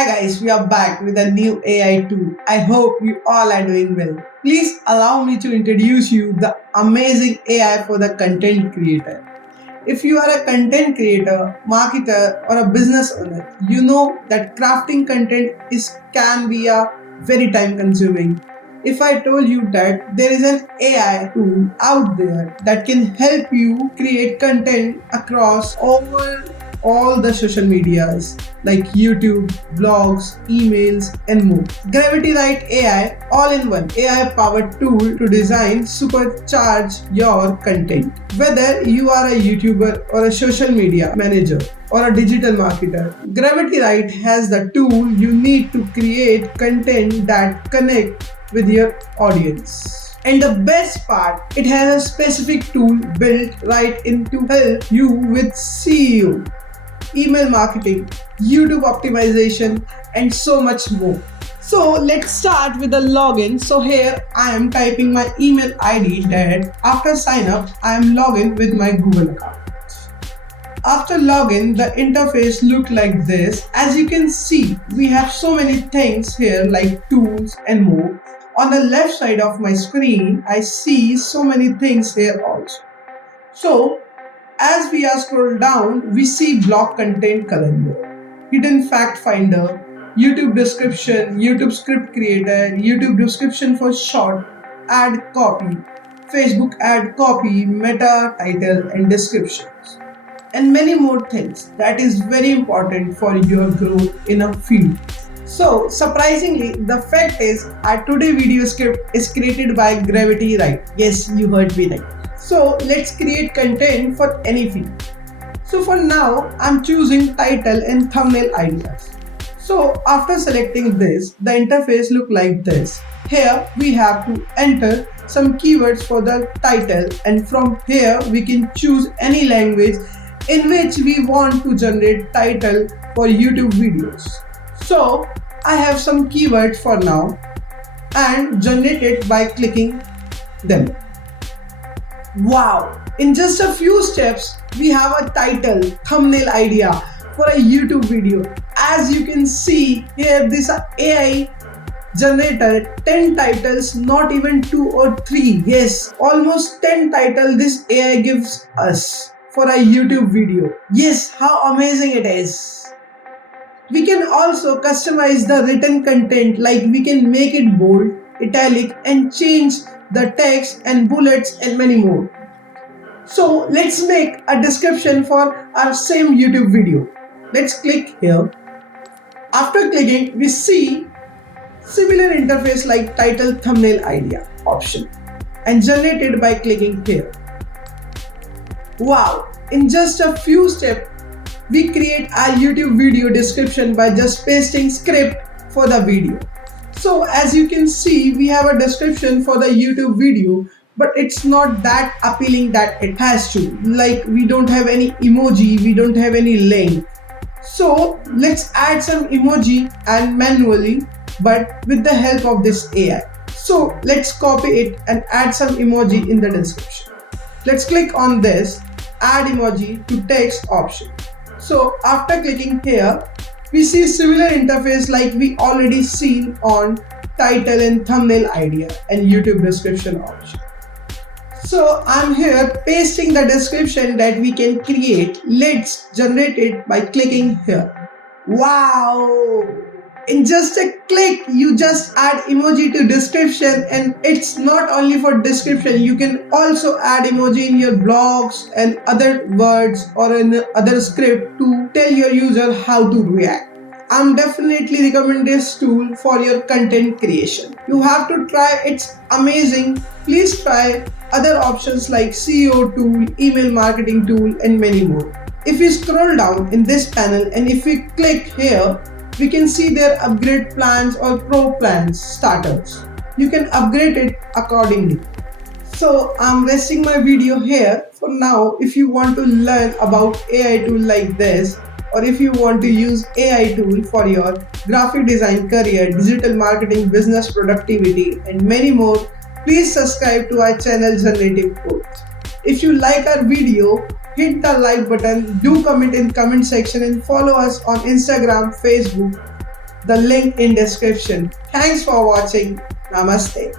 Hi guys, we are back with a new AI tool. I hope you all are doing well. Please allow me to introduce you the amazing AI for the content creator. If you are a content creator, marketer or a business owner, you know that crafting content can be a very time consuming. If I told you that there is an AI tool out there that can help you create content across all the social medias like YouTube, blogs, emails, and more. GravityWrite AI, all-in-one AI-powered tool to design supercharge your content. Whether you are a YouTuber or a social media manager or a digital marketer, GravityWrite has the tool you need to create content that connect with your audience. And the best part, it has a specific tool built right in to help you with SEO, email marketing, YouTube optimization, and so much more. So let's start with the login. So here I am typing my email ID that after sign up, I am logging with my Google account. After login, the interface look like this. As you can see, we have so many things here like tools and more. On the left side of my screen, I see so many things here also. So as we are scroll down, we see blog content calendar, hidden fact finder, YouTube description, YouTube script creator, YouTube description for short, ad copy, Facebook ad copy, meta title and descriptions, and many more things that is very important for your growth in a field. So surprisingly, the fact is our today video script is created by GravityWrite. Yes, you heard me right. So let's create content for any field. So for now, I'm choosing title and thumbnail ideas. So after selecting this, the interface look like this. Here we have to enter some keywords for the title, and from here we can choose any language in which we want to generate title for YouTube videos. So I have some keywords for now and generate it by clicking them. Wow! In just a few steps, we have a title, thumbnail idea for a YouTube video. As you can see here, this AI generated 10 titles, not even 2 or 3. Yes, almost 10 titles this AI gives us for a YouTube video. Yes, how amazing it is. We can also customize the written content, like we can make it bold, italic, and change the text and bullets and many more. So let's make a description for our same YouTube video. Let's click here. After clicking, we see similar interface like title, thumbnail idea option and generated by clicking here. Wow! In just a few steps, we create our YouTube video description by just pasting script for the video. So as you can see, we have a description for the YouTube video, but it's not that appealing that it has to. Like we don't have any emoji, we don't have any link. So let's add some emoji and manually, but with the help of this AI. So let's copy it and add some emoji in the description. Let's click on this, add emoji to text option. So after clicking here, we see similar interface like we already seen on title and thumbnail idea and YouTube description option. So I'm here pasting the description that we can create. Let's generate it by clicking here. Wow! In just a click, you just add emoji to description, and it's not only for description, you can also add emoji in your blogs and other words or in other script to tell your user how to react. I'm definitely recommend this tool for your content creation. You have to try, it's amazing. Please try other options like SEO tool, email marketing tool, and many more. If we scroll down in this panel and if we click here, we can see their upgrade plans or pro plans starters. You can upgrade it accordingly. So I'm resting my video here. For now, if you want to learn about AI tool like this, or if you want to use AI tool for your graphic design career, digital marketing, business productivity, and many more, please subscribe to our channel Generative Coach. If you like our video, hit the like button, do comment in comment section, and follow us on Instagram, Facebook, the link in description. Thanks for watching. Namaste.